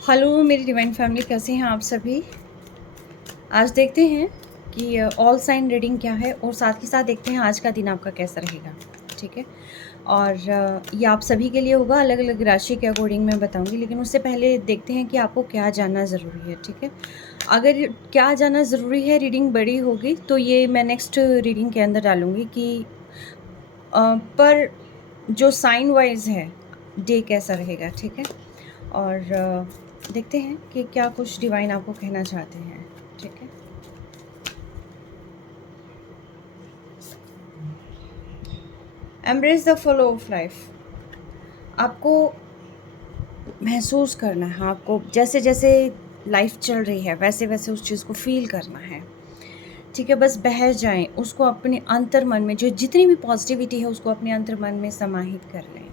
Hello मेरी divine family, कैसे हैं आप सभी। आज देखते हैं कि ऑल साइन रीडिंग क्या है और साथ ही साथ देखते हैं आज का दिन आपका कैसा रहेगा। ठीक है। और ये आप सभी के लिए होगा, अलग अलग राशि के अकॉर्डिंग मैं बताऊंगी, लेकिन उससे पहले देखते हैं कि आपको क्या जानना ज़रूरी है। ठीक है। अगर क्या जानना ज़रूरी है, रीडिंग बड़ी होगी तो ये मैं नेक्स्ट रीडिंग के अंदर डालूंगी कि पर जो साइन वाइज है डे कैसा रहेगा। ठीक है। और देखते हैं कि क्या कुछ डिवाइन आपको कहना चाहते हैं। ठीक है। Embrace the flow of life. आपको महसूस करना है, आपको जैसे जैसे लाइफ चल रही है वैसे वैसे उस चीज़ को फील करना है। ठीक है। बस बह जाएं, उसको अपने अंतर मन में, जो जितनी भी पॉजिटिविटी है उसको अपने अंतर मन में समाहित कर लें।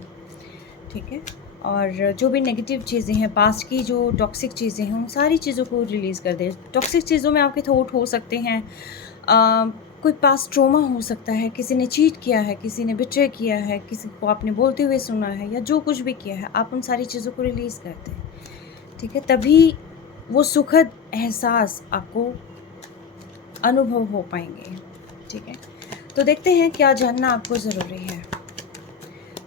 ठीक है। और जो भी नेगेटिव चीज़ें हैं, पास्ट की जो टॉक्सिक चीज़ें हैं, उन सारी चीज़ों को रिलीज़ कर दें। टॉक्सिक चीज़ों में आपके थॉट हो सकते हैं, कोई पास्ट ट्रॉमा हो सकता है, किसी ने चीट किया है, किसी ने बिट्रे किया है, किसी को आपने बोलते हुए सुना है, या जो कुछ भी किया है आप उन सारी चीज़ों को रिलीज़ करते हैं। ठीक है। तभी वो सुखद एहसास आपको अनुभव हो पाएंगे। ठीक है। तो देखते हैं क्या जानना आपको ज़रूरी है।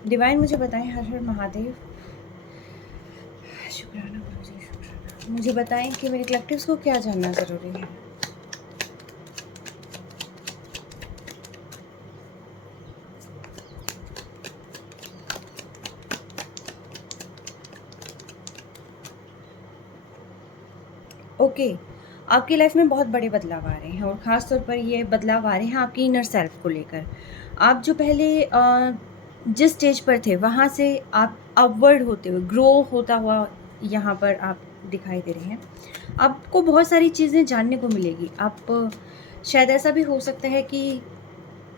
डिवाइन मुझे बताएं। हर हर महादेव। शुक्राना गुरुजी, शुक्राना। मुझे बताएं कि मेरे कलेक्टिव्स को क्या जानना ज़रूरी है। ओके। आपकी लाइफ में बहुत बड़े बदलाव आ रहे हैं और ख़ास तौर पर ये बदलाव आ रहे हैं आपकी इनर सेल्फ को लेकर। आप जो पहले जिस स्टेज पर थे वहाँ से आप अपवर्ड होते हुए, ग्रो होता हुआ यहाँ पर आप दिखाई दे रहे हैं। आपको बहुत सारी चीज़ें जानने को मिलेगी। आप शायद ऐसा भी हो सकता है कि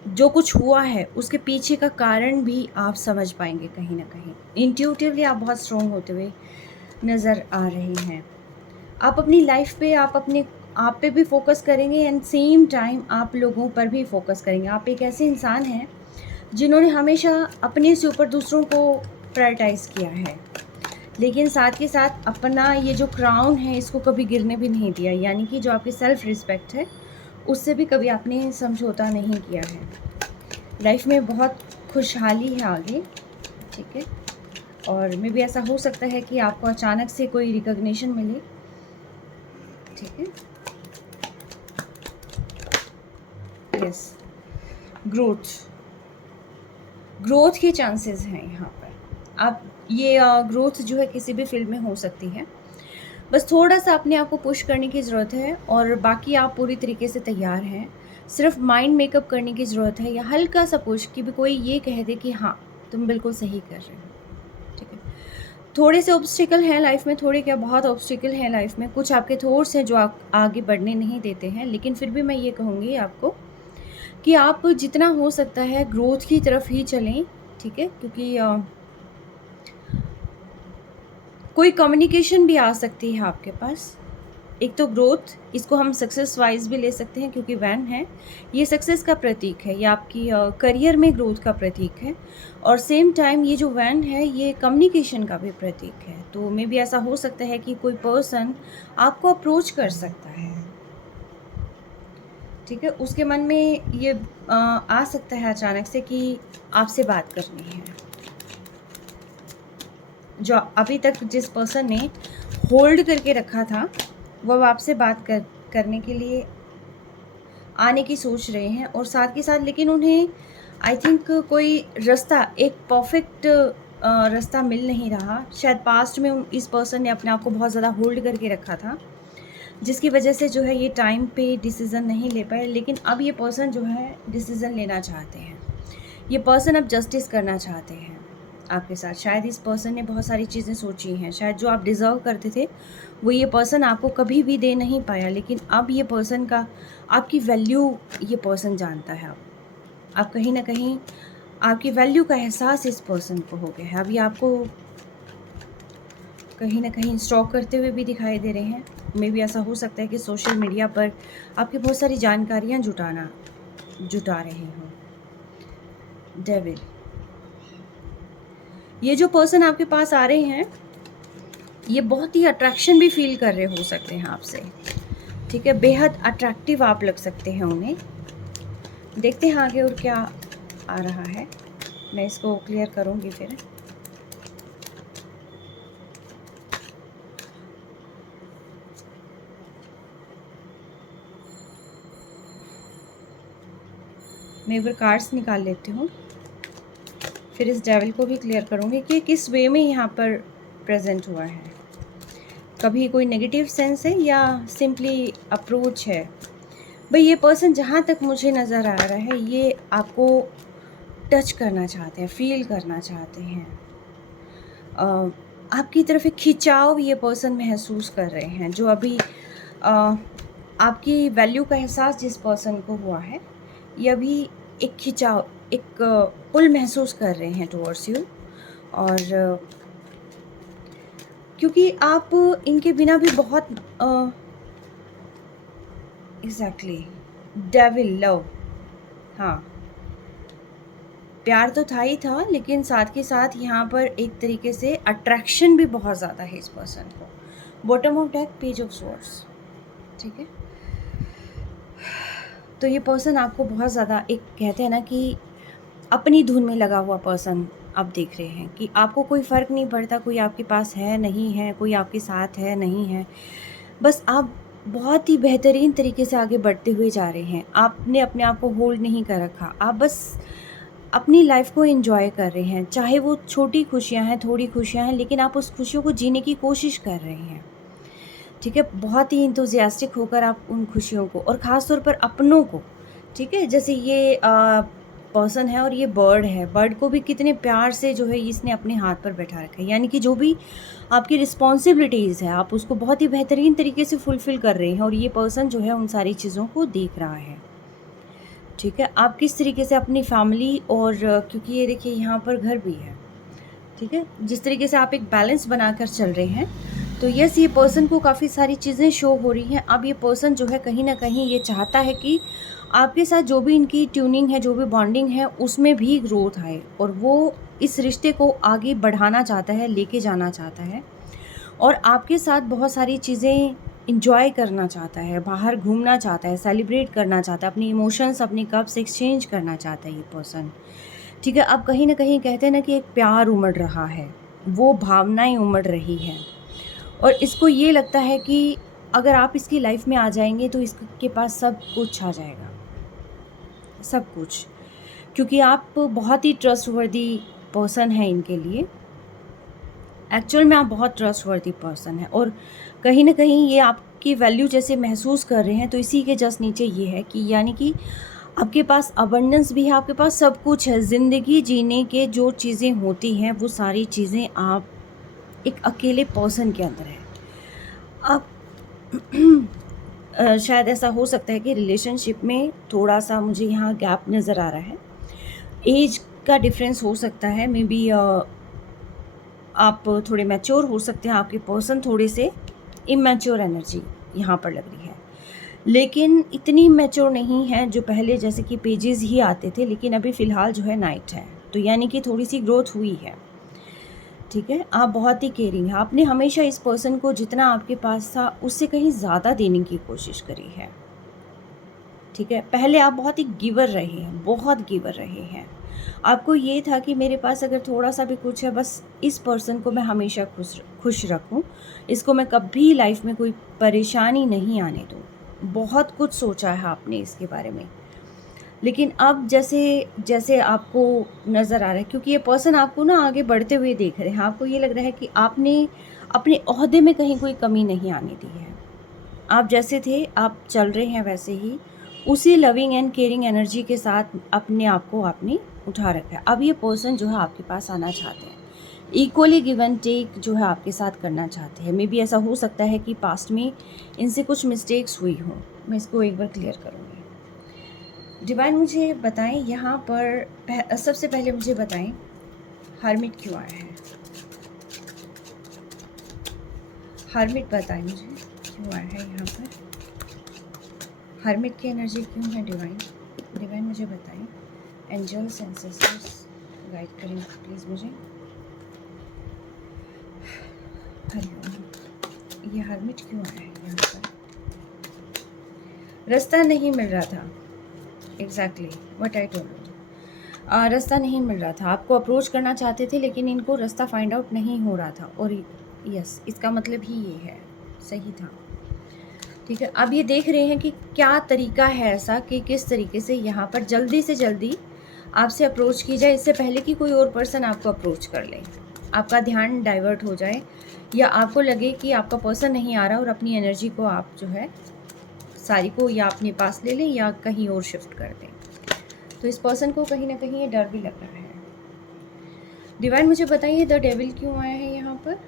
जो कुछ हुआ है उसके पीछे का कारण भी आप समझ पाएंगे कहीं ना कहीं। इंट्यूटिवली आप बहुत स्ट्रॉन्ग होते हुए नज़र आ रहे हैं। आप अपनी लाइफ पे, आप पे भी फोकस करेंगे एंड सेम टाइम आप लोगों पर भी फोकस करेंगे। आप एक ऐसे इंसान हैं जिन्होंने हमेशा अपने से ऊपर दूसरों को प्रायोरिटाइज़ किया है, लेकिन साथ के साथ अपना ये जो क्राउन है इसको कभी गिरने भी नहीं दिया, यानी कि जो आपकी सेल्फ रिस्पेक्ट है उससे भी कभी आपने समझौता नहीं किया है। लाइफ में बहुत खुशहाली है आगे। ठीक है। और मे भी ऐसा हो सकता है कि आपको अचानक से कोई रिकॉग्निशन मिले। ठीक है। यस। ग्रोथ, ग्रोथ के चांसेस हैं यहाँ पर। आप ये ग्रोथ जो है किसी भी फील्ड में हो सकती है। बस थोड़ा सा अपने आप को पुश करने की ज़रूरत है और बाकी आप पूरी तरीके से तैयार हैं। सिर्फ माइंड मेकअप करने की ज़रूरत है, या हल्का सा पुश कि भी कोई ये कह दे कि हाँ तुम बिल्कुल सही कर रहे हो। ठीक है। थोड़े से ऑब्स्टिकल हैं लाइफ में, थोड़े क्या बहुत ऑब्स्टिकल हैं लाइफ में। कुछ आपके थॉट्स हैं जो आप आगे बढ़ने नहीं देते हैं, लेकिन फिर भी मैं ये कहूँगी आपको कि आप जितना हो सकता है ग्रोथ की तरफ ही चलें। ठीक है। क्योंकि कोई कम्युनिकेशन भी आ सकती है आपके पास। एक तो ग्रोथ, इसको हम सक्सेस वाइज भी ले सकते हैं क्योंकि वैन है, ये सक्सेस का प्रतीक है, ये आपकी करियर में ग्रोथ का प्रतीक है। और सेम टाइम ये जो वैन है ये कम्युनिकेशन का भी प्रतीक है। तो मे भी ऐसा हो सकता है कि कोई पर्सन आपको अप्रोच कर सकता है। ठीक है। उसके मन में ये आ सकता है अचानक से कि आपसे बात करनी है। जो अभी तक जिस पर्सन ने होल्ड करके रखा था वो अब आपसे बात करने के लिए आने की सोच रहे हैं। और साथ के साथ लेकिन उन्हें आई थिंक कोई रास्ता, एक परफेक्ट रास्ता मिल नहीं रहा। शायद पास्ट में इस पर्सन ने अपने आप को बहुत ज़्यादा होल्ड करके रखा था, जिसकी वजह से जो है ये टाइम पे डिसीज़न नहीं ले पाए। लेकिन अब ये पर्सन जो है डिसीज़न लेना चाहते हैं। ये पर्सन अब जस्टिस करना चाहते हैं आपके साथ। शायद इस पर्सन ने बहुत सारी चीज़ें सोची हैं, शायद जो आप डिज़र्व करते थे वो ये पर्सन आपको कभी भी दे नहीं पाया, लेकिन अब ये पर्सन का, आपकी वैल्यू ये पर्सन जानता है। अब कहीं ना कहीं आपकी वैल्यू का एहसास इस पर्सन को हो गया है। अभी आपको कहीं ना कहीं स्टॉक करते हुए भी दिखाई दे रहे हैं। मे भी ऐसा हो सकता है कि सोशल मीडिया पर आपकी बहुत सारी जानकारियाँ जुटा रहे हों। डेविल, ये जो पर्सन आपके पास आ रहे हैं ये बहुत ही अट्रैक्शन भी फील कर रहे हो सकते हैं आपसे, ठीक है, बेहद अट्रैक्टिव आप लग सकते हैं उन्हें। देखते हैं आगे और क्या आ रहा है, मैं इसको क्लियर करूँगी फिर। मैं एक बार कार्ड्स निकाल लेती हूँ, फिर इस डेविल को भी क्लियर करूँगी कि किस वे में यहाँ पर प्रेजेंट हुआ है। कभी कोई नेगेटिव सेंस है या सिंपली अप्रोच है। भाई ये पर्सन जहाँ तक मुझे नज़र आ रहा है ये आपको टच करना चाहते हैं, फील करना चाहते हैं। आपकी तरफ एक खिंचाव ये पर्सन महसूस कर रहे हैं। जो अभी आपकी वैल्यू का एहसास जिस पर्सन को हुआ है, ये अभी एक खिंचाव, एक पुल महसूस कर रहे हैं टुवर्ड्स यू। और क्योंकि आप इनके बिना भी बहुत एग्जैक्टली डेविल लव, हाँ प्यार तो था ही था, लेकिन साथ के साथ यहाँ पर एक तरीके से अट्रैक्शन भी बहुत ज़्यादा है इस पर्सन को। Bottom of deck, page of swords, ठीक है। तो ये पर्सन आपको बहुत ज़्यादा, एक कहते हैं ना कि अपनी धुन में लगा हुआ पर्सन आप देख रहे हैं कि आपको कोई फ़र्क नहीं पड़ता कोई आपके पास है नहीं है, कोई आपके साथ है नहीं है, बस आप बहुत ही बेहतरीन तरीके से आगे बढ़ते हुए जा रहे हैं। आपने अपने आप को होल्ड नहीं कर रखा, आप बस अपनी लाइफ को एंजॉय कर रहे हैं। चाहे वो छोटी खुशियां हैं, थोड़ी खुशियां हैं, लेकिन आप उस खुशियों को जीने की कोशिश कर रहे हैं, ठीक है। बहुत ही इंथुजियास्टिक होकर आप उन खुशियों को, और ख़ास तौर पर अपनों को, ठीक है। जैसे ये पर्सन है और ये बर्ड है, बर्ड को भी कितने प्यार से जो है इसने अपने हाथ पर बैठा रखा है। यानी कि जो भी आपकी रिस्पॉन्सिबिलिटीज़ है आप उसको बहुत ही बेहतरीन तरीके से फुलफ़िल कर रहे हैं, और ये पर्सन जो है उन सारी चीज़ों को देख रहा है, ठीक है। आप किस तरीके से अपनी फैमिली और क्योंकि ये देखिए यहाँ पर घर भी है, ठीक है, जिस तरीके से आप एक बैलेंस बनाकर चल रहे हैं, तो यस ये पर्सन को काफ़ी सारी चीज़ें शो हो रही हैं। अब ये पर्सन जो है कहीं ना कहीं ये चाहता है कि आपके साथ जो भी इनकी ट्यूनिंग है, जो भी बॉन्डिंग है, उसमें भी ग्रोथ आए, और वो इस रिश्ते को आगे बढ़ाना चाहता है, लेके जाना चाहता है, और आपके साथ बहुत सारी चीज़ें इंजॉय करना चाहता है, बाहर घूमना चाहता है, सेलिब्रेट करना चाहता है, अपनी इमोशंस, अपनी कप्स एक्सचेंज करना चाहता है ये पर्सन, ठीक है। अब कहीं ना कहीं कहते हैं ना कि एक प्यार उमड़ रहा है, वो भावनाएं उमड़ रही हैं, और इसको ये लगता है कि अगर आप इसकी लाइफ में आ जाएंगे तो इसके पास सब कुछ आ जाएगा, सब कुछ, क्योंकि आप बहुत ही ट्रस्टवर्दी पर्सन है इनके लिए। एक्चुअल में आप बहुत ट्रस्टवर्दी पर्सन है, और कहीं ना कहीं ये आपकी वैल्यू जैसे महसूस कर रहे हैं, तो इसी के जस्ट नीचे ये है कि यानी कि आपके पास अबंडेंस भी है, आपके पास सब कुछ है। ज़िंदगी जीने के जो चीज़ें होती हैं वो सारी चीज़ें आप एक अकेले पर्सन के अंदर है। अब शायद ऐसा हो सकता है कि रिलेशनशिप में थोड़ा सा मुझे यहाँ गैप नज़र आ रहा है, एज का डिफरेंस हो सकता है, मे बी आप थोड़े मैच्योर हो सकते हैं, आपके पर्सन थोड़े से इमेच्योर एनर्जी यहाँ पर लग रही है, लेकिन इतनी मैच्योर नहीं है जो पहले जैसे कि पेजेस ही आते थे, लेकिन अभी फ़िलहाल जो है नाइट है, तो यानी कि थोड़ी सी ग्रोथ हुई है, ठीक है। आप बहुत ही केयरिंग है, आपने हमेशा इस पर्सन को जितना आपके पास था उससे कहीं ज़्यादा देने की कोशिश करी है, ठीक है। पहले आप बहुत ही गिवर रहे हैं, बहुत गिवर रहे हैं। आपको ये था कि मेरे पास अगर थोड़ा सा भी कुछ है, बस इस पर्सन को मैं हमेशा खुश रखूं, इसको मैं कभी लाइफ में कोई परेशानी नहीं आने दूं। बहुत कुछ सोचा है आपने इसके बारे में, लेकिन अब जैसे जैसे आपको नज़र आ रहा है, क्योंकि ये पर्सन आपको ना आगे बढ़ते हुए देख रहे हैं, आपको ये लग रहा है कि आपने अपने ओहदे में कहीं कोई कमी नहीं आने दी है। आप जैसे थे आप चल रहे हैं वैसे ही, उसी लविंग एंड केयरिंग एनर्जी के साथ अपने आप को आपने उठा रखा है। अब ये पर्सन जो है आपके पास आना चाहते हैं, इक्वली गिव एंड टेक जो है आपके साथ करना चाहते हैं। मे बी ऐसा हो सकता है कि पास्ट में इनसे कुछ मिस्टेक्स हुई हों, मैं इसको एक बार क्लियर करूँगी। डिवाइन मुझे बताएं यहाँ पर सबसे पहले मुझे बताएं हर्मिट क्यों आया है, हर्मिट बताएं मुझे क्यों आया है यहाँ पर, हर्मिट की एनर्जी क्यों है डिवाइन, डिवाइन मुझे बताएं। एंजल्स एंड सिस्टर्स गाइड करें प्लीज़ मुझे। हरिओम, ये हर्मिट क्यों आया है यहाँ पर? रास्ता नहीं मिल रहा था। Exactly what I told you. रास्ता नहीं मिल रहा था, आपको अप्रोच करना चाहते थे लेकिन इनको रास्ता फाइंड आउट नहीं हो रहा था। और यस, इसका मतलब ही ये है, सही था। ठीक है, अब ये देख रहे हैं कि क्या तरीका है ऐसा कि किस तरीके से यहाँ पर जल्दी से जल्दी आपसे अप्रोच की जाए, इससे पहले कि कोई और पर्सन आपको अप्रोच कर ले, आपका ध्यान डाइवर्ट हो जाए या आपको लगे कि आपका पर्सन नहीं आ रहा और अपनी एनर्जी को आप जो है सारी को या अपने पास ले लें या कहीं और शिफ्ट कर दें। तो इस पर्सन को कहीं ना कहीं ये डर भी लग रहा है। डिवाइन मुझे बताइए, द डेविल क्यों आया है यहाँ पर?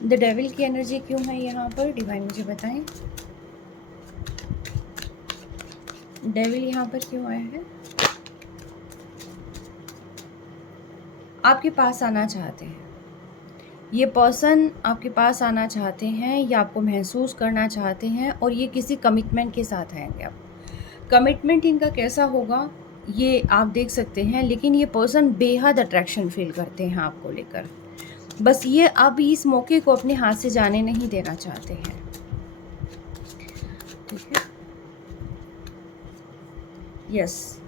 द डेविल की एनर्जी क्यों है यहाँ पर? डिवाइन मुझे बताएं, डेविल यहाँ पर क्यों आया है? आपके पास आना चाहते हैं, ये पर्सन आपके पास आना चाहते हैं या आपको महसूस करना चाहते हैं और ये किसी कमिटमेंट के साथ आएंगे। आप कमिटमेंट इनका कैसा होगा ये आप देख सकते हैं, लेकिन ये पर्सन बेहद अट्रैक्शन फील करते हैं आपको लेकर। बस ये अब इस मौके को अपने हाथ से जाने नहीं देना चाहते हैं। ठीक है, यस,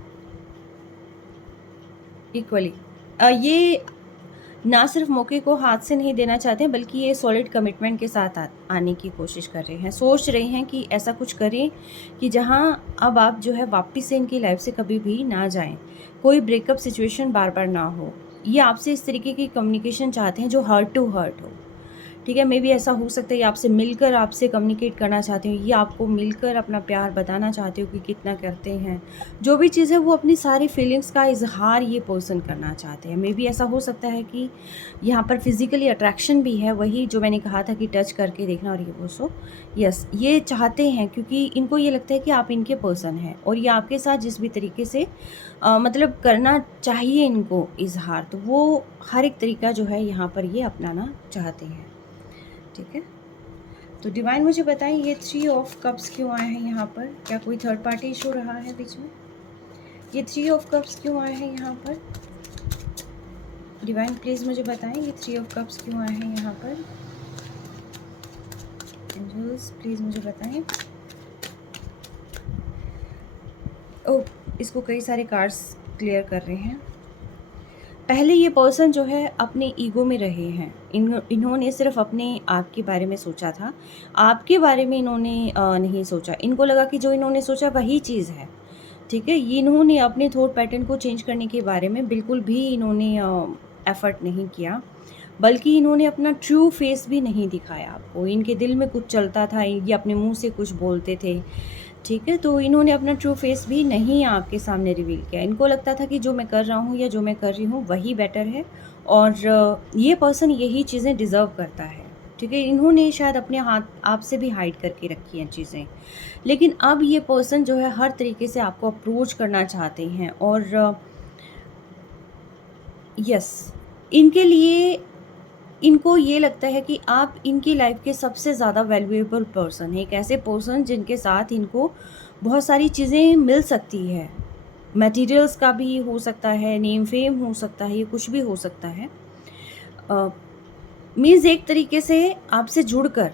इक्वली ये ना सिर्फ मौके को हाथ से नहीं देना चाहते हैं बल्कि ये सॉलिड कमिटमेंट के साथ आने की कोशिश कर रहे हैं। सोच रहे हैं कि ऐसा कुछ करें कि जहां अब आप जो है वापस से इनकी लाइफ से कभी भी ना जाएं, कोई ब्रेकअप सिचुएशन बार बार ना हो। ये आपसे इस तरीके की कम्युनिकेशन चाहते हैं जो हार्ट टू हार्ट हो। ठीक है, मे भी ऐसा हो सकता है ये आपसे मिलकर आपसे कम्युनिकेट करना चाहते हो, ये आपको मिलकर अपना प्यार बताना चाहते हो कि कितना करते हैं। जो भी चीज़ है वो अपनी सारी फीलिंग्स का इजहार ये पर्सन करना चाहते हैं। मे भी ऐसा हो सकता है कि यहाँ पर फिज़िकली अट्रैक्शन भी है, वही जो मैंने कहा था कि टच करके देखना और ये वो। सो यस, ये चाहते हैं क्योंकि इनको ये लगता है कि आप इनके पर्सन हैं और ये आपके साथ जिस भी तरीके से मतलब करना चाहिए इनको इजहार, तो वो हर एक तरीका जो है यहाँ पर ये अपनाना चाहते हैं। ठीक है, तो डिवाइन मुझे बताएं, ये 3 ऑफ कप्स क्यों आए हैं यहाँ पर? क्या कोई थर्ड पार्टी इशू रहा है बीच में? ये 3 ऑफ कप्स क्यों आए हैं यहाँ पर? डिवाइन प्लीज मुझे बताएं, ये 3 ऑफ कप्स क्यों आए हैं यहाँ पर? एंजल्स प्लीज मुझे बताएं। ओह, इसको कई सारे कार्ड्स क्लियर कर रहे हैं। पहले ये पर्सन जो है अपने ईगो में रहे हैं, इन्होंने सिर्फ अपने आप के बारे में सोचा था, आपके बारे में इन्होंने नहीं सोचा। इनको लगा कि जो इन्होंने सोचा वही चीज़ है। ठीक है, इन्होंने अपने थॉट पैटर्न को चेंज करने के बारे में बिल्कुल भी इन्होंने एफर्ट नहीं किया, बल्कि इन्होंने अपना ट्रू फेस भी नहीं दिखाया आपको। इनके दिल में कुछ चलता था, ये अपने मुंह से कुछ बोलते थे। ठीक है, तो इन्होंने अपना ट्रू फेस भी नहीं आपके सामने रिवील किया। इनको लगता था कि जो मैं कर रहा हूँ या जो मैं कर रही हूँ वही बेटर है और ये पर्सन यही चीज़ें डिज़र्व करता है। ठीक है, इन्होंने शायद अपने हाथ आपसे भी हाइड करके रखी हैं चीज़ें, लेकिन अब ये पर्सन जो है हर तरीके से आपको अप्रोच करना चाहते हैं और यस, इनके लिए इनको ये लगता है कि आप इनकी लाइफ के सबसे ज़्यादा वैल्यूएबल पर्सन है, एक ऐसे पर्सन जिनके साथ इनको बहुत सारी चीज़ें मिल सकती है। मटेरियल्स का भी हो सकता है, नेम फेम हो सकता है, ये कुछ भी हो सकता है। मीन्स एक तरीके से आपसे जुड़कर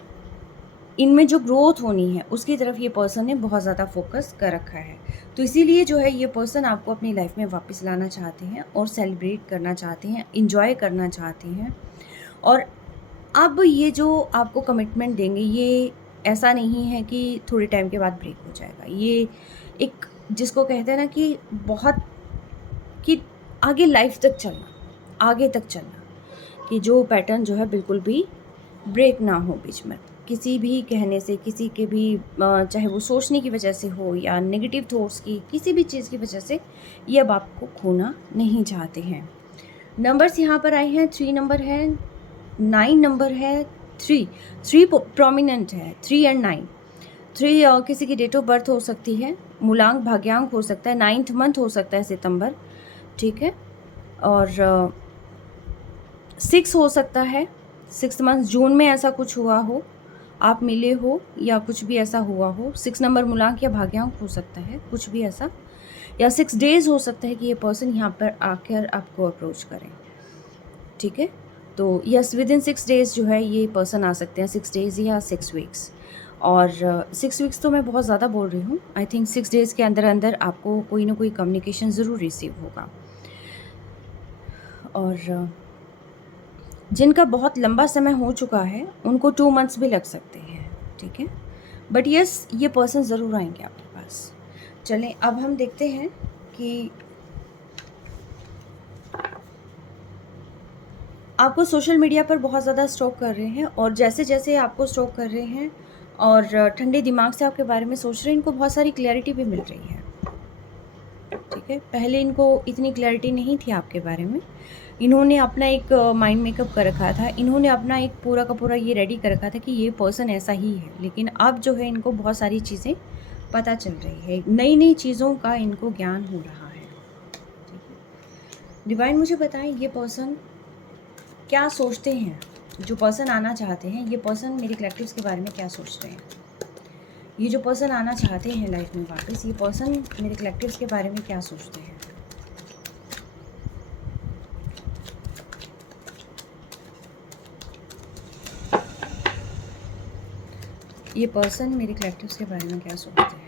इनमें जो ग्रोथ होनी है उसकी तरफ ये पर्सन ने बहुत ज़्यादा फोकस कर रखा है। तो इसीलिए जो है ये पर्सन आपको अपनी लाइफ में वापस लाना चाहते हैं और सेलिब्रेट करना चाहते हैं, इंजॉय करना चाहते हैं। और अब ये जो आपको कमिटमेंट देंगे, ये ऐसा नहीं है कि थोड़े टाइम के बाद ब्रेक हो जाएगा। ये एक जिसको कहते हैं ना कि बहुत कि आगे लाइफ तक चलना, आगे तक चलना, कि जो पैटर्न जो है बिल्कुल भी ब्रेक ना हो बीच में किसी भी कहने से, किसी के भी चाहे वो सोचने की वजह से हो या नेगेटिव थॉट्स की, किसी भी चीज़ की वजह से ये अब आपको खोना नहीं चाहते हैं। नंबर्स यहाँ पर आए हैं, 3 नंबर है, 9 नंबर है, 3 प्रोमिनेंट है, 3 एंड 9। 3 किसी की डेट ऑफ बर्थ हो सकती है, मूलांक भाग्यांक हो सकता है, 9th मंथ हो सकता है सितंबर। ठीक है, और 6 हो सकता है, 6th मंथ जून में ऐसा कुछ हुआ हो, आप मिले हो या कुछ भी ऐसा हुआ हो। 6 नंबर मूलांक या भाग्यांक हो सकता है, कुछ भी ऐसा, या 6 डेज़ हो सकता है कि ये पर्सन यहाँ पर आकर आपको अप्रोच करें। ठीक है, तो यस, विदिन 6 डेज़ जो है ये पर्सन आ सकते हैं, 6 डेज़ या 6 वीक्स। और 6 वीक्स तो मैं बहुत ज़्यादा बोल रही हूँ। आई थिंक 6 डेज़ के अंदर अंदर आपको कोई ना कोई कम्युनिकेशन ज़रूर रिसीव होगा। और जिनका बहुत लंबा समय हो चुका है उनको 2 मंथ्स भी लग सकते हैं, ठीक है। बट यस, ये पर्सन ज़रूर आएंगे आपके पास। चलें, अब हम देखते हैं कि आपको सोशल मीडिया पर बहुत ज़्यादा स्टॉक कर रहे हैं, और जैसे जैसे आपको स्टॉक कर रहे हैं और ठंडे दिमाग से आपके बारे में सोच रहे हैं, इनको बहुत सारी क्लैरिटी भी मिल रही है, ठीक है। पहले इनको इतनी क्लैरिटी नहीं थी आपके बारे में। इन्होंने अपना एक माइंड मेकअप कर रखा था, इन्होंने अपना एक पूरा का पूरा ये रेडी कर रखा था कि ये पर्सन ऐसा ही है। लेकिन अब जो है इनको बहुत सारी चीज़ें पता चल रही है, नई नई चीज़ों का इनको ज्ञान हो रहा है, ठीक है। डिवाइन मुझे बताएं, ये पर्सन क्या सोचते हैं? जो पर्सन आना चाहते हैं, ये पर्सन मेरे कलेक्टिव्स के बारे में क्या सोच रहे हैं? ये जो पर्सन आना चाहते हैं लाइफ में वापस, ये पर्सन मेरे कलेक्टिव्स के बारे में क्या सोचते हैं? ये पर्सन मेरे कलेक्टिव्स के बारे में क्या सोचते हैं?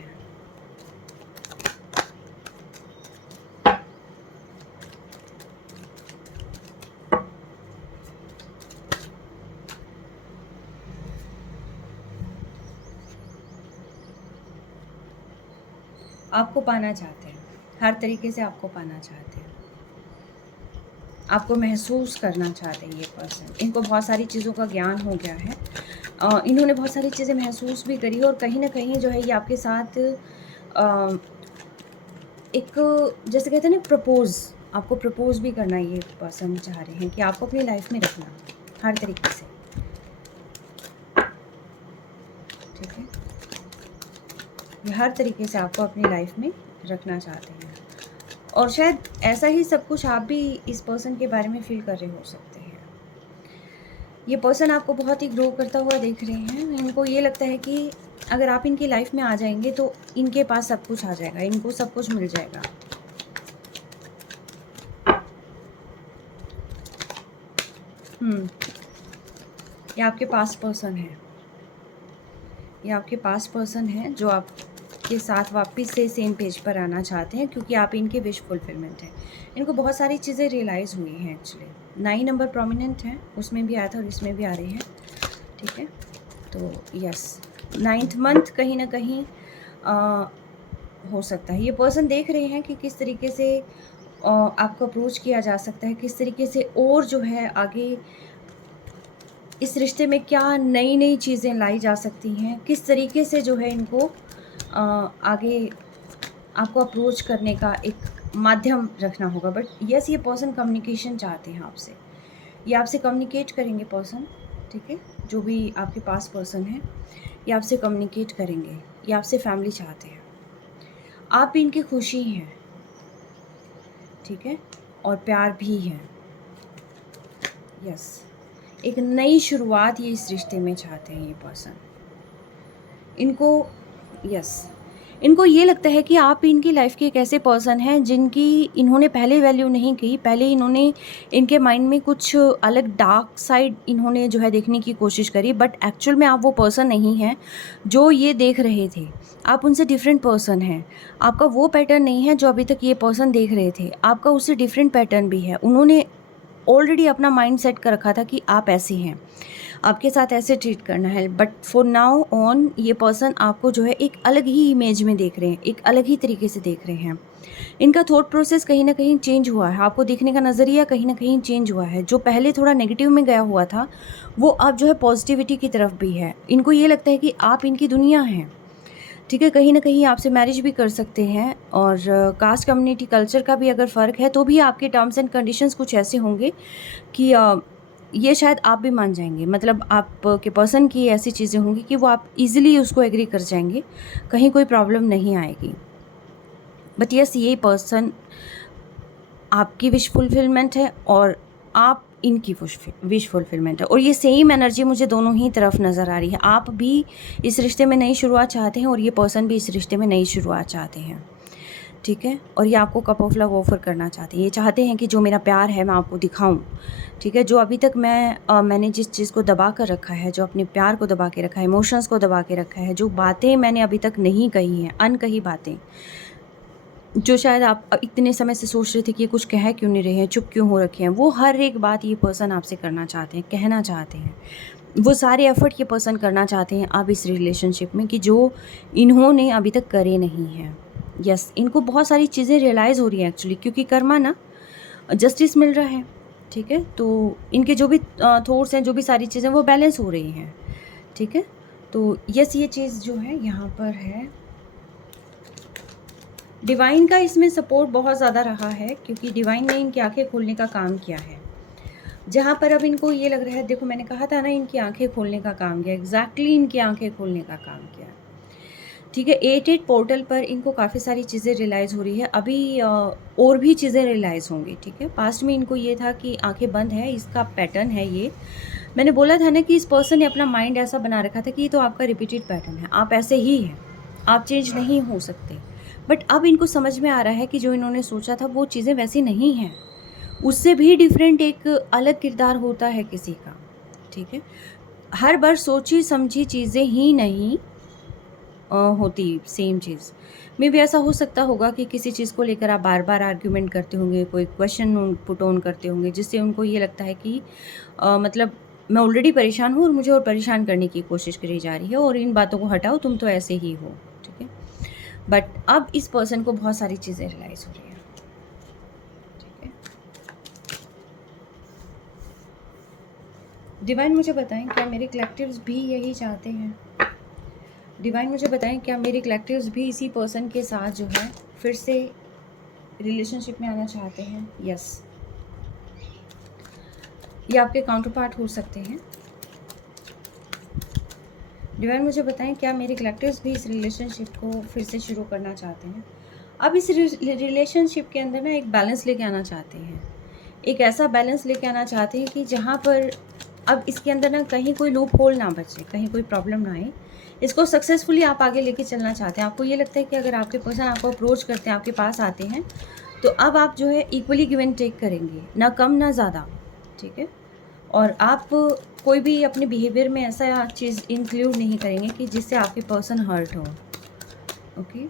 आपको पाना चाहते हैं, हर तरीके से आपको पाना चाहते हैं, आपको महसूस करना चाहते हैं ये पर्सन। इनको बहुत सारी चीज़ों का ज्ञान हो गया है, इन्होंने बहुत सारी चीज़ें महसूस भी करी, और कहीं ना कहीं जो है ये आपके साथ एक, जैसे कहते हैं ना, आपको प्रपोज भी करना ये पर्सन चाह रहे हैं कि आपको अपनी लाइफ में रखना हर तरीके से, ठीक है। ये हर तरीके से आपको अपनी लाइफ में रखना चाहते हैं, और शायद ऐसा ही सब कुछ आप भी इस पर्सन के बारे में फील कर रहे हो सकते हैं। ये पर्सन आपको बहुत ही ग्रो करता हुआ देख रहे हैं। इनको ये लगता है कि अगर आप इनकी लाइफ में आ जाएंगे तो इनके पास सब कुछ आ जाएगा, इनको सब कुछ मिल जाएगा। ये आपके पास पर्सन है, ये आपके पास पर्सन है जो आपके साथ वापस से सेम पेज पर आना चाहते हैं, क्योंकि आप इनके विश फुलफिलमेंट हैं। इनको बहुत सारी चीज़ें रियलाइज़ हुई हैं एक्चुअली। 9 नंबर प्रोमिनेंट है, उसमें भी आया था और इसमें भी आ रही है, ठीक है। तो यस, 9th मंथ कहीं ना कहीं हो सकता है। ये पर्सन देख रहे हैं कि किस तरीके से आपको अप्रोच किया जा सकता है, किस तरीके से और जो है आगे इस रिश्ते में क्या नई नई चीज़ें लाई जा सकती हैं, किस तरीके से जो है इनको आगे आपको अप्रोच करने का एक माध्यम रखना होगा। बट यस, ये पर्सन कम्युनिकेशन चाहते हैं आपसे, ये आपसे कम्युनिकेट करेंगे पर्सन, ठीक है। जो भी आपके पास पर्सन है ये आपसे कम्युनिकेट करेंगे, ये आपसे फैमिली चाहते हैं, आप भी इनकी खुशी हैं, ठीक है, और प्यार भी है। यस, एक नई शुरुआत ये इस रिश्ते में चाहते हैं ये पर्सन। इनको ये लगता है कि आप इनकी लाइफ के एक ऐसे पर्सन हैं जिनकी इन्होंने पहले वैल्यू नहीं की। पहले इन्होंने, इनके माइंड में कुछ अलग डार्क साइड इन्होंने जो है देखने की कोशिश करी, बट एक्चुअल में आप वो पर्सन नहीं हैं जो ये देख रहे थे। आप उनसे डिफरेंट पर्सन हैं। आपका वो पैटर्न नहीं है जो अभी तक ये पर्सन देख रहे थे, आपका उससे डिफरेंट पैटर्न भी है। उन्होंने ऑलरेडी अपना माइंड सेट कर रखा था कि आप ऐसे हैं, आपके साथ ऐसे ट्रीट करना है। बट फॉर नाउ ऑन ये पर्सन आपको जो है एक अलग ही इमेज में देख रहे हैं, एक अलग ही तरीके से देख रहे हैं। इनका थॉट प्रोसेस कहीं ना कहीं चेंज हुआ है, आपको देखने का नज़रिया कहीं ना कहीं चेंज हुआ है। जो पहले थोड़ा नेगेटिव में गया हुआ था वो अब जो है पॉजिटिविटी की तरफ भी है। इनको ये लगता है कि आप इनकी दुनिया हैं, ठीक है। कहीं ना कहीं आपसे मैरिज भी कर सकते हैं, और कास्ट कम्युनिटी कल्चर का भी अगर फ़र्क है तो भी आपके टर्म्स एंड कंडीशंस कुछ ऐसे होंगे कि ये शायद आप भी मान जाएंगे। मतलब आपके पर्सन की ऐसी चीज़ें होंगी कि वो आप इजीली उसको एग्री कर जाएंगे, कहीं कोई प्रॉब्लम नहीं आएगी। बट यस, ये पर्सन आपकी विश फुलफिलमेंट है और आप इनकी विश फुलफिलमेंट है, और ये सेम एनर्जी मुझे दोनों ही तरफ नज़र आ रही है। आप भी इस रिश्ते में नई शुरुआत चाहते हैं और ये पर्सन भी इस रिश्ते में नई शुरुआत चाहते हैं। ठीक है, और ये आपको कप ऑफ लव ऑफ़र करना चाहते हैं। ये चाहते हैं कि जो मेरा प्यार है मैं आपको दिखाऊं, ठीक है। जो अभी तक मैंने जिस चीज़ को दबा कर रखा है, जो अपने प्यार को दबा के रखा है, इमोशंस को दबा के रखा है, जो बातें मैंने अभी तक नहीं कही हैं, अनकही बातें, जो शायद आप इतने समय से सोच रहे थे कि ये कुछ कह क्यों नहीं रहे हैं, चुप क्यों हो रखे हैं, वो हर एक बात ये पर्सन आपसे करना चाहते हैं, कहना चाहते हैं। वो सारे एफ़र्ट ये पर्सन करना चाहते हैं अब इस रिलेशनशिप में कि जो इन्होंने अभी तक करे नहीं हैं। यस, इनको बहुत सारी चीज़ें रियलाइज़ हो रही हैं एक्चुअली, क्योंकि कर्मा ना जस्टिस मिल रहा है, ठीक है। तो इनके जो भी थॉट्स हैं, जो भी सारी चीज़ें, वो बैलेंस हो रही हैं, ठीक है। तो यस, ये चीज़ जो है यहाँ पर है। डिवाइन का इसमें सपोर्ट बहुत ज़्यादा रहा है, क्योंकि डिवाइन ने इनकी आंखें खोलने का काम किया है। जहाँ पर अब इनको ये लग रहा है, देखो मैंने कहा था ना, इनकी आंखें खोलने का काम किया, एग्जैक्टली इनकी आंखें खोलने का काम किया, ठीक है। 8-8 पोर्टल पर इनको काफ़ी सारी चीज़ें रियलाइज़ हो रही है। अभी और भी चीज़ें रियलाइज़ होंगी, ठीक है। पास्ट में इनको ये था कि आंखें बंद है, इसका पैटर्न है ये। मैंने बोला था ना कि इस पर्सन ने अपना माइंड ऐसा बना रखा था कि ये तो आपका रिपीटेड पैटर्न है, आप ऐसे ही हैं, आप चेंज नहीं हो सकते। बट अब इनको समझ में आ रहा है कि जो इन्होंने सोचा था वो चीज़ें वैसी नहीं हैं, उससे भी डिफरेंट एक अलग किरदार होता है किसी का, ठीक है। हर बार सोची समझी चीज़ें ही नहीं होती सेम चीज़। मे बी ऐसा हो सकता होगा कि किसी चीज़ को लेकर आप बार बार आर्ग्यूमेंट करते होंगे, कोई क्वेश्चन पुट ऑन करते होंगे, जिससे उनको ये लगता है कि मतलब मैं ऑलरेडी परेशान हूँ और मुझे और परेशान करने की कोशिश करी जा रही है, और इन बातों को हटाओ, तुम तो ऐसे ही हो, ठीक है। बट अब इस पर्सन को बहुत सारी चीज़ें रियलाइज़ हो रही हैं, ठीक है। डिवाइन मुझे बताएं, क्या मेरे कलेक्टिव्स भी यही चाहते हैं? डिवाइन मुझे बताएं, क्या मेरे कलेक्टिव्स भी इसी पर्सन के साथ जो है फिर से रिलेशनशिप में आना चाहते हैं? यस, ये आपके काउंटर पार्ट हो सकते हैं। डिवाइन मुझे बताएं, क्या मेरे कलेक्टिव्स भी इस रिलेशनशिप को फिर से शुरू करना चाहते हैं? अब इस रिलेशनशिप के अंदर ना एक बैलेंस लेके आना चाहते हैं, एक ऐसा बैलेंस लेके आना चाहते हैं कि जहाँ पर अब इसके अंदर ना कहीं कोई लूप होल ना बचे, कहीं कोई प्रॉब्लम ना आए। इसको सक्सेसफुली आप आगे लेके चलना चाहते हैं। आपको ये लगता है कि अगर आपके पर्सन आपको अप्रोच करते हैं, आपके पास आते हैं, तो अब आप जो है इक्वली गिव एंड टेक करेंगे, ना कम ना ज़्यादा, ठीक है। और आप कोई भी अपने बिहेवियर में ऐसा चीज़ इंक्लूड नहीं करेंगे कि जिससे आपके पर्सन हर्ट हो, ओके।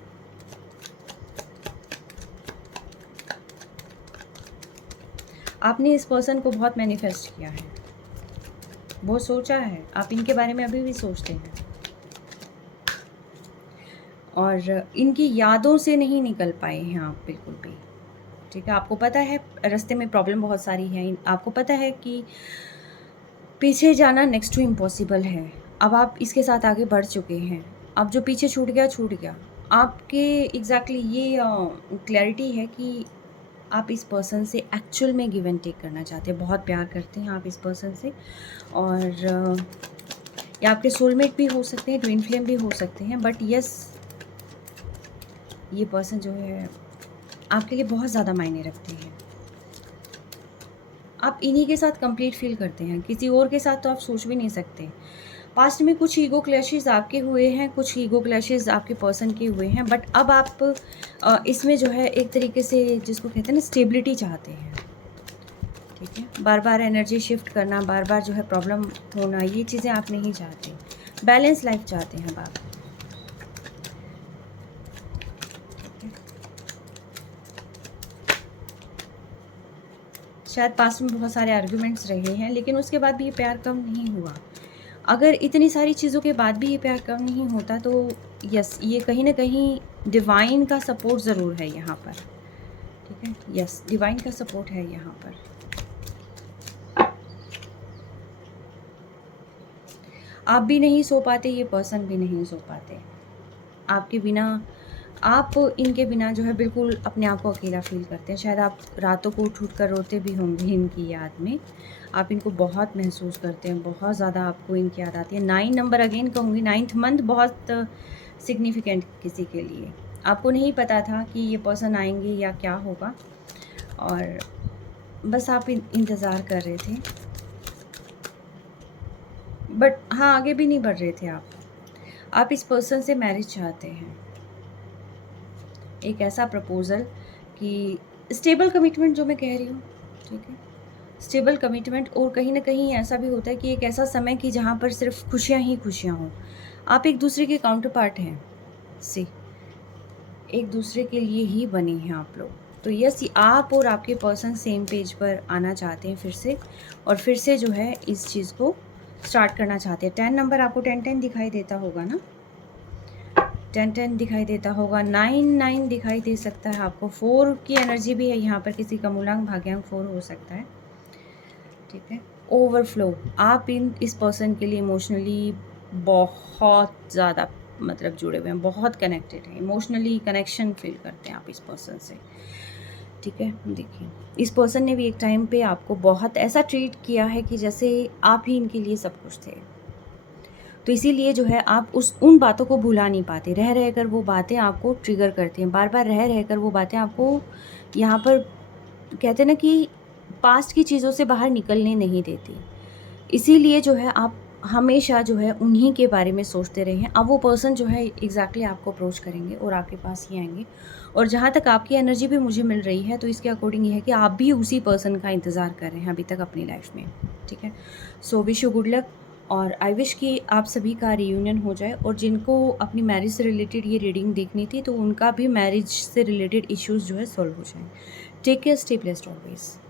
आपने इस पर्सन को बहुत मैनिफेस्ट किया है, बहुत सोचा है, आप इनके बारे में अभी भी सोचते हैं, और इनकी यादों से नहीं निकल पाए हैं आप बिल्कुल भी, ठीक है। आपको पता है रास्ते में प्रॉब्लम बहुत सारी है, आपको पता है कि पीछे जाना नेक्स्ट टू इम्पॉसिबल है। अब आप इसके साथ आगे बढ़ चुके हैं, अब जो पीछे छूट गया छूट गया। आपके एग्जैक्टली ये क्लैरिटी है कि आप इस पर्सन से एक्चुअल में गिव एंड टेक करना चाहते हैं, बहुत प्यार करते हैं आप इस पर्सन से, और ये आपके सोलमेट भी हो सकते हैं, ट्विन फ्लेम भी हो सकते हैं। बट यस, ये पर्सन जो है आपके लिए बहुत ज़्यादा मायने रखते हैं। आप इन्हीं के साथ कंप्लीट फील करते हैं, किसी और के साथ तो आप सोच भी नहीं सकते। पास्ट में कुछ ईगो क्लैशेस आपके हुए हैं, कुछ ईगो क्लैशेस आपके पर्सन के हुए हैं, बट अब आप इसमें जो है एक तरीके से जिसको कहते हैं ना स्टेबिलिटी चाहते हैं, ठीक है। बार बार एनर्जी शिफ्ट करना, बार बार जो है प्रॉब्लम होना, ये चीज़ें आप नहीं चाहते। बैलेंस लाइफ चाहते हैं आप, शायद पास्ट में बहुत सारे आर्ग्यूमेंट्स रहे हैं, लेकिन उसके बाद भी ये प्यार कम नहीं हुआ। अगर इतनी सारी चीज़ों के बाद भी ये प्यार कम नहीं होता, तो यस, ये कहीं ना कहीं डिवाइन का सपोर्ट ज़रूर है यहाँ पर, ठीक है। यस, डिवाइन का सपोर्ट है यहाँ पर। आप भी नहीं सो पाते, ये पर्सन भी नहीं सो पाते आपके बिना। आप इनके बिना जो है बिल्कुल अपने आप को अकेला फील करते हैं। शायद आप रातों को उठ कर रोते भी होंगे इनकी याद में। आप इनको बहुत महसूस करते हैं, बहुत ज़्यादा आपको इनकी याद आती है। 9 नंबर अगेन कहूँगी, 9th मंथ बहुत सिग्निफिकेंट किसी के लिए। आपको नहीं पता था कि ये पर्सन आएंगे या क्या होगा, और बस आप इंतज़ार कर रहे थे, बट हाँ, आगे भी नहीं बढ़ रहे थे आप इस पर्सन से मैरिज चाहते हैं। एक ऐसा प्रपोज़ल कि स्टेबल कमिटमेंट जो मैं कह रही हूँ, ठीक है? स्टेबल कमिटमेंट, और कहीं न कहीं ऐसा भी होता है कि एक ऐसा समय कि जहाँ पर सिर्फ़ खुशियाँ ही खुशियाँ हों। आप एक-दूसरे के काउंटर पार्ट हैं, सी एक-दूसरे के लिए ही बने हैं आप लोग। तो यस, आप और आपके पर्सन सेम पेज पर आना चाहते हैं फिर से, और फिर से जो है इस चीज़ को स्टार्ट करना चाहते हैं। 10 नंबर आपको 10-10 दिखाई देता होगा ना? 10-10 दिखाई देता होगा, 9-9 दिखाई दे सकता है आपको, 4 की एनर्जी भी है यहाँ पर, किसी का मूलांक भाग्यांक 4 हो सकता है, ठीक है? ओवरफ्लो, आप इस पर्सन के लिए इमोशनली बहुत ज़्यादा मतलब जुड़े हुए हैं, बहुत कनेक्टेड हैं, इमोशनली कनेक्शन फ़ील करते हैं आप इस पर्सन से, ठीक है? देखिए, इस पर्सन ने भी एक टाइम पे आपको बहुत ऐसा ट्रीट किया है कि जैसे आप ही इनके लिए सब कुछ थे। तो इसीलिए जो है आप उन बातों को भुला नहीं पाते, रह रहकर वो बातें आपको ट्रिगर करती हैं, बार-बार रह रहकर वो बातें आपको यहाँ पर कहते हैं ना कि पास्ट की चीज़ों से बाहर निकलने नहीं देती। इसीलिए जो है आप हमेशा जो है उन्हीं के बारे में सोचते रहे हैं। अब वो पर्सन जो है एग्ज़ैक्टली आपको अप्रोच करेंगे और आपके पास ही आएँगे, और जहाँ तक आपकी एनर्जी भी मुझे मिल रही है, तो इसके अकॉर्डिंग ये है कि आप भी उसी पर्सन का इंतज़ार कर रहे हैं अभी तक अपनी लाइफ़ में, ठीक है? So wish you good luck, और आई विश कि आप सभी का रियूनियन हो जाए, और जिनको अपनी मैरिज से रिलेटेड ये रीडिंग देखनी थी, तो उनका भी मैरिज से रिलेटेड इश्यूज़ जो है सॉल्व हो जाएँ। Take care, stay blessed always.